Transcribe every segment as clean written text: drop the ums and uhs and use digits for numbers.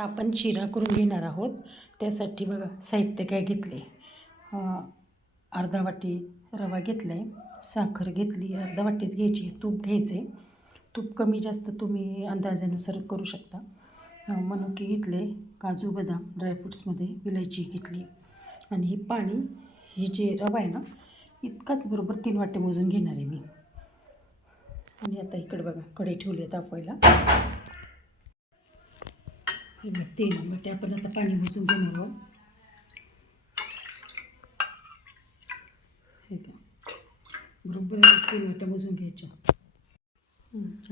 आपण शिरा करून घेणार आहोत. त्यासाठी बघा साहित्य काय घेतले. अर्धा वाटी रवा घेतला आहे, साखर घेतली, अर्धा वाटीच घ्यायची, तूप घ्यायचे. तूप कमी जास्त तुम्ही अंदाजानुसार करू शकता. मनुके घेतले, काजू बदाम ड्रायफ्रूट्समध्ये विलायची घेतली. आणि हे पाणी, हे जे रवा आहे ना, इतकाच बरोबर 3 वाटे मोजून घेणार आहे मी. आणि आता इकडे बघा कढई ठेवली आहे तापवायला. हे बघ 3 वाटे आपण आता पाणी मोजून घेणार आहोत. हे का बरोबर 3 वाट्या मोजून घ्यायच्या.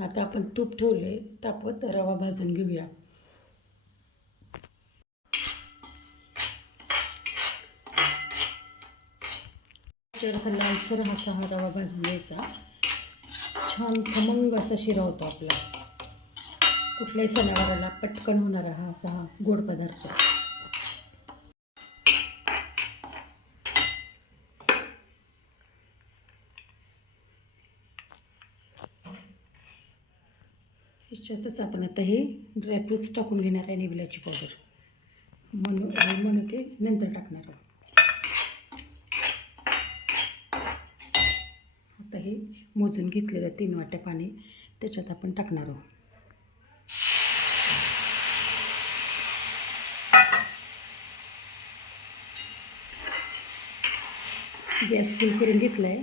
आता आपण तूप ठेवले तापवत, रवा भाजून घेऊया. असा लालसर असा हा रवा भाजून घ्यायचा. छान खमंग असा शिरा होतो आपला. कुठल्याही सणावाराला पटकन होणारा हा असा गोड पदार्थ. ह्याच्यातच आपण आता हे ड्रायफ्रूट्स टाकून घेणार आहे आणि विलायची पावडर. मनुके नंतर टाकणार आहोत. आता हे मोजून घेतलेलं 3 वाट्या पाणी त्याच्यात आपण टाकणार आहोत. गॅस फुल करून घेतला आहे.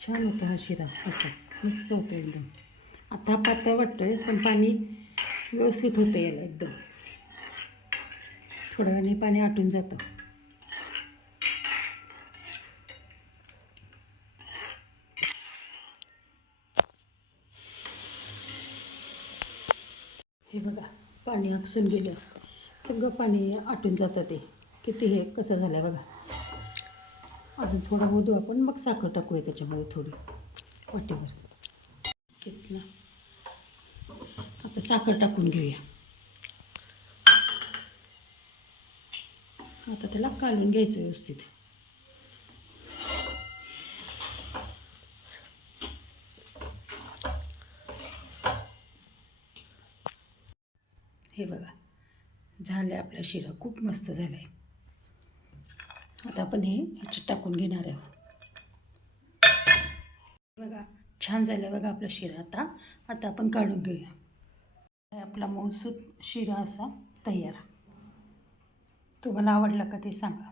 छान होता हा शिरा, असा मस्त होतो एकदम. आता हा पातळ वाटतो आहे, पण पाणी व्यवस्थित होतं याला एकदम. थोड्या वेळाने पाणी आटून जातं. हे बघा पाणी आकसून गेलं, सगळं पाणी आटून जातं. ते किती हे कसं झालं आहे बघा. अजून थोडं होऊ देऊ आपण, मग साखर टाकूया त्याच्यामध्ये थोडी वाटीभर घेतला. आता साखर टाकून घेऊया. आता त्याला काढून घ्यायचं व्यवस्थित. हे बघा झालं आपला शिरा, खूप मस्त झाला आहे. आता आपण हे ह्याच्यात टाकून घेणार आहोत. बघा छान झालं बघा आपला शिरा. आता आपण काढून घेऊया. आपला मऊसूत शिरा असा तयार. तुम्हाला आवडला का ते सांगा.